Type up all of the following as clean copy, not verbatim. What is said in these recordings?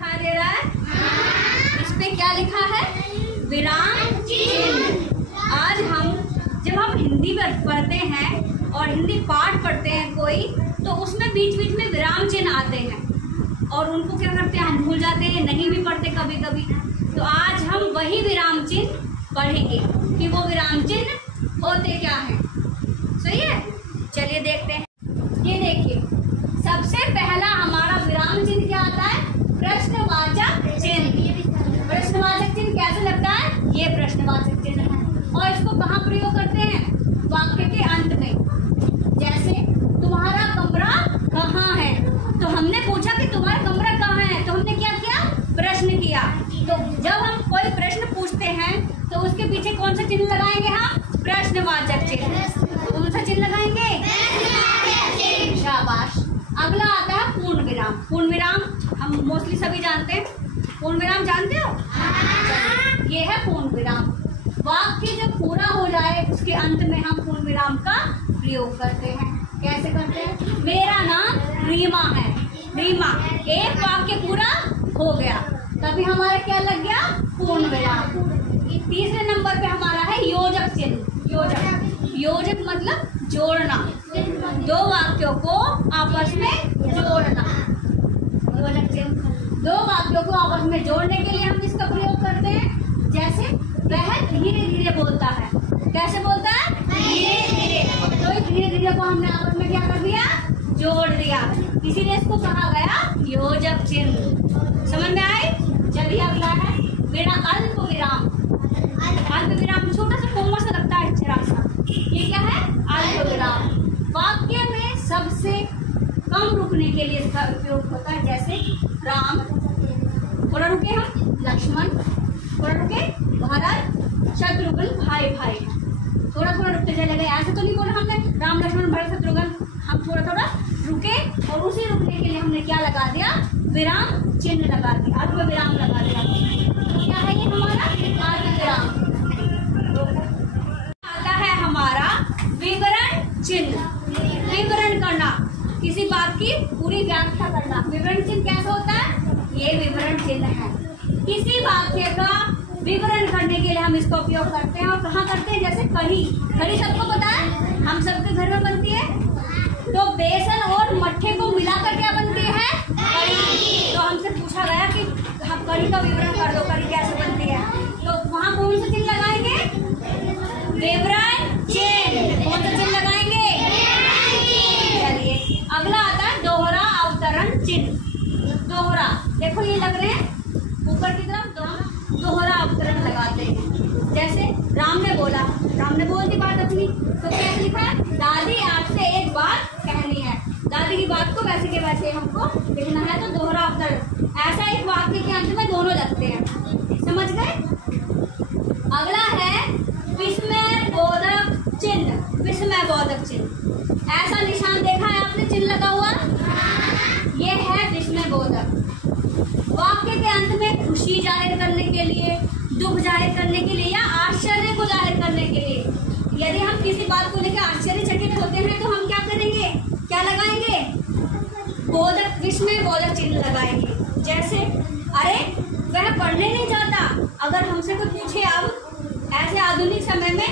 दिखाई दे रहा है? इस पे क्या लिखा है? विराम चिन्ह। आज हम जब हम हिंदी पढ़ते हैं और हिंदी पाठ पढ़ते हैं कोई, तो उसमें बीच बीच में विराम चिन्ह आते हैं और उनको क्या करते हैं, हम भूल जाते हैं, नहीं भी पढ़ते कभी कभी। तो आज हम वही विराम चिन्ह पढ़ेंगे कि वो विराम चिन्ह होते क्या हैं। सही है, चलिए देखते हैं। ये देखिए, सबसे पहला हमारा विराम चिन्ह क्या आता है? प्रश्नवाचक चिन्ह। प्रश्नवाचक चिन्ह कैसे लगता है? ये प्रश्नवाचक चिन्ह है और इसको कहाँ प्रयोग करते हैं? वाक्य के अंत में। जैसे तुम्हारा कमरा कहाँ है, तो हमने पूछा कि तुम्हारा कमरा कहाँ है, तो हमने क्या किया? प्रश्न किया। तो जब हम कोई प्रश्न पूछते हैं तो उसके पीछे कौन सा चिन्ह लगाएंगे? हम प्रश्नवाचक चिन्ह। कौन सा चिन्ह लगाएंगे? शाबाश। अगला आता है पूर्ण विराम। पूर्ण विराम हम मोस्टली सभी जानते हैं। पूर्ण विराम जानते हो? ये है पूर्ण विराम। वाक्य जब पूरा हो जाए उसके अंत में हम पूर्ण विराम का प्रयोग करते हैं। कैसे करते हैं? मेरा नाम रीमा है। रीमा, एक वाक्य पूरा हो गया, तभी हमारा क्या लग गया? पूर्ण विराम। तीसरे नंबर पे हमारा है योजक चिन्ह। योजक, योजक मतलब जोड़ना, दो वाक्यों को आपस में जोड़ना। योजक चिन्ह दो वाक्यों को आपस में जोड़ने के लिए हम इसका प्रयोग करते हैं। जैसे वह धीरे धीरे बोलता है। कैसे बोलता है? धीरे धीरे। तो धीरे धीरे को हमने आपस में क्या कर दिया? जोड़ दिया, इसीलिए इसको कहा गया योजक चिन्ह। समझ में आए? चलिए अगला है अल्प विराम। अल्प विराम छोटा सा कोमल सा लगता है, जरा सा। ये क्या है? अल्प विराम। वाक्य में सबसे कम रुकने के लिए इसका उपयोग होता है। जैसे राम, थोड़ा रुके हम, लक्ष्मण, थोड़ा रुके, भरत, शत्रुघ्न भाई भाई। थोड़ा थोड़ा रुकते चले गए, ऐसे तो नहीं बोला हमने राम लक्ष्मण भरत शत्रुघ्न। हम थोड़ा थोड़ा रुके और उसी रुकने के लिए हमने क्या लगा दिया? विराम चिन्ह लगा दिया, अल्प विराम लगा दिया। क्या है ये हमारा? अल्प विराम। आता है हमारा विवरण चिन्ह। विवरण करना, किसी बात की पूरी व्याख्या करना। विवरण चिन्ह कैसा होता है? ये विवरण चिन्ह है। किसी वाक्य का विवरण करने के लिए हम इसका उपयोग करते हैं। और कहाँ करते हैं? जैसे कढ़ी। कढ़ी सबको पता है, हम सबके घर में बनती है। तो बेसन और मट्ठे को मिलाकर क्या बनती है? कढ़ी। तो हमसे पूछा गया कि हम कढ़ी का विवरण कर दो, कढ़ी कैसे बनती है। तो वहाँ कौन सा चिन्ह लगाएंगे? विवरण चिन्ह। कौन सा चिन्ह लगाएंगे? चलिए अगला आता है दोहरा अवतरण चिन्ह। दोहरा, देखो ये लग रहे हैं ऊपर की तरफ, दोहरा अवतरण लगाते हैं। जैसे राम ने बोला, राम ने बोल दी बात अपनी, तो क्या लिखा है? दादी आपसे एक बात कहनी है। दादी की बात को वैसे के वैसे हमको लिखना है, तो दोहरा अवतरण। ऐसा एक वाक्य के अंत में दोनों लगते हैं। समझ गए? अगला है विस्मय बोधक चिन्ह। विस्मय बोधक चिन्ह, ऐसा निशान देखा है आपने चिन्ह लगा हुआ? ये है विस्मय बोधक। वाक्य के अंत में खुशी जाहिर करने के लिए, दुख जाहिर करने के लिए या आश्चर्य को जाहिर करने के लिए, यदि हम किसी बात को लेकर आश्चर्यचकित होते हैं तो हम क्या करेंगे? क्या लगाएंगे? बोधक, विस्मय बोधक चिन्ह लगाएंगे। जैसे अरे वह पढ़ने नहीं जाता। अगर हमसे कोई पूछे अब ऐसे आधुनिक समय में,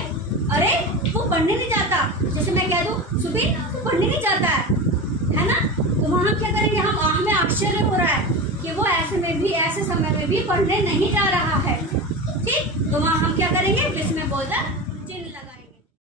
अरे वो पढ़ने नहीं जाता, जैसे मैं कह दूं सुबीर वो पढ़ने नहीं जाता है ना, तो वहाँ क्या करेंगे हम? हमें आश्चर्य हो रहा है कि वो ऐसे समय में भी पढ़ने नहीं जा रहा है। ठीक, तो वहाँ हम क्या करेंगे? विस्मय बोधक